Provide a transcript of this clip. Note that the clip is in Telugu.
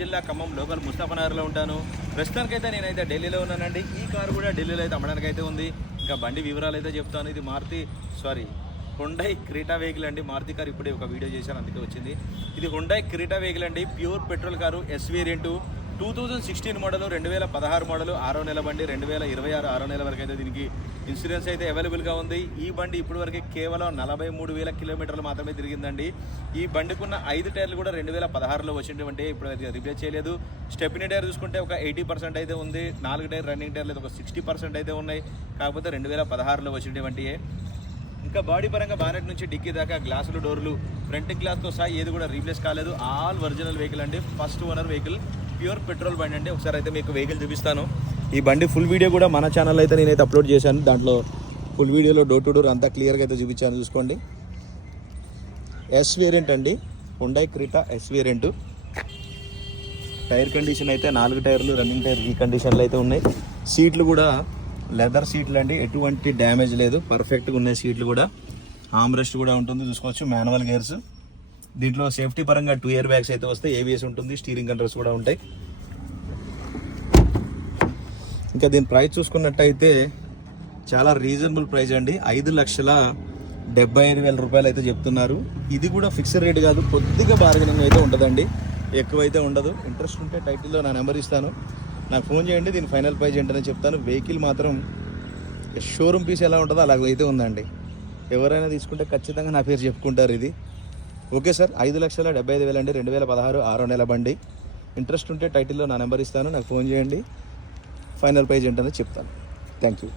జిల్లా ఖమ్మం లోకల్ ముస్తాఫనగర్లో ఉంటాను. ప్రస్తుతానికైతే నేనైతే ఢిల్లీలో ఉన్నానండి. ఈ కారు కూడా ఢిల్లీలో అయితే అమ్మడానికి అయితే ఉంది. ఇంకా బండి వివరాలు అయితే చెప్తాను. ఇది Maruti sorry Hyundai Creta vehicle అండి. మారుతి కారు ఇప్పుడే ఒక వీడియో చేశాను అందుకే వచ్చింది. ఇది హుండై క్రీటా వెహికల్ అండి. Pure petrol car S variant two thousand sixteen model రెండు వేల పదహారు మోడల్ ఆరో నెల బండి రెండు వేల ఇరవై ఆరు ఆరో నెల వరకు అయితే దీనికి ఇన్సూరెన్స్ అయితే అవైలబుల్గా ఉంది. ఈ బండి ఇప్పటి వరకు కేవలం నలభై మూడు వేల కిలోమీటర్లు మాత్రమే తిరిగిందండి. ఈ బండికున్న ఐదు టైర్లు కూడా రెండు వేల పదహారులో వచ్చినటువంటి ఇప్పుడు రిప్లేస్ చేయలేదు. స్టెప్ని టైర్ చూసుకుంటే ఒక ఎయిటీ పర్సెంట్ అయితే ఉంది. నాలుగు టైర్ రన్నింగ్ టైర్లు అయితే ఒక సిక్స్టీ పర్సెంట్ అయితే ఉన్నాయి. కాకపోతే రెండు వేల పదహారులో వచ్చినటువంటియే ఇంకా బాడీ పరంగా బానెట్ నుంచి డిక్కీ దాకా గ్లాసులు డోర్లు ఫ్రంట్ గ్లాస్తో సహా ఏది కూడా రీప్లేస్ కాలేదు. ఆల్ ఒరిజినల్ వెహికల్ అండి. First owner vehicle pure petrol బండి అండి. ఒకసారి అయితే మీకు వెహికల్ చూపిస్తాను. ఈ బండి ఫుల్ వీడియో కూడా మన ఛానల్ అయితే నేనైతే అప్లోడ్ చేశాను. దాంట్లో ఫుల్ వీడియోలో డోర్ టు డోర్ అంతా క్లియర్గా అయితే చూపించాను చూసుకోండి. ఎస్ వేరియంట్ అండి. Hyundai Creta S variant tyre condition అయితే నాలుగు టైర్లు రన్నింగ్ టైర్ ఈ కండిషన్లో అయితే ఉన్నాయి. సీట్లు కూడా లెదర్ సీట్లు అండి. ఎటువంటి డ్యామేజ్ లేదు. పర్ఫెక్ట్గా ఉన్నాయి సీట్లు కూడా. ఆమ్రెస్ట్ కూడా ఉంటుంది. చూసుకోవచ్చు. మాన్యువల్ గేర్స్ దీంట్లో సేఫ్టీ పరంగా టూ ఇయర్ బ్యాగ్స్ అయితే వస్తాయి ఏబిఎస్ ఉంటుంది స్టీరింగ్ కంట్రోల్స్ కూడా ఉంటాయి. ఇంకా దీని ప్రైస్ చూసుకున్నట్టయితే చాలా రీజనబుల్ ప్రైస్ అండి. ఐదు లక్షల డెబ్బై ఐదు వేల రూపాయలు అయితే చెప్తున్నారు. ఇది కూడా ఫిక్స్డ్ రేట్ కాదు కొద్దిగా బార్గెనింగ్ అయితే ఉంటుందండి ఎక్కువైతే ఉండదు. ఇంట్రెస్ట్ ఉంటే టైటిల్లో నా నెంబర్ ఇస్తాను. నాకు ఫోన్ చేయండి దీని ఫైనల్ ప్రైజ్ ఏంటని చెప్తాను. వెహికల్ మాత్రం షోరూమ్ పీస్ ఎలా ఉంటుందో అలాగైతే ఉందండి. ఎవరైనా తీసుకుంటే ఖచ్చితంగా నా పేరు చెప్పుకుంటారు ఇది. ఓకే సార్ ఐదు లక్షల డెబ్బై ఐదు వేలు అండి రెండు వేల పదహారు ఆరో నెల బండి. ఇంట్రెస్ట్ ఉంటే టైటిల్లో నా నెంబర్ ఇస్తాను నాకు ఫోన్ చేయండి. ఫైనల్ ప్రైజ్ ఏంటని చెప్తాను. Thank you.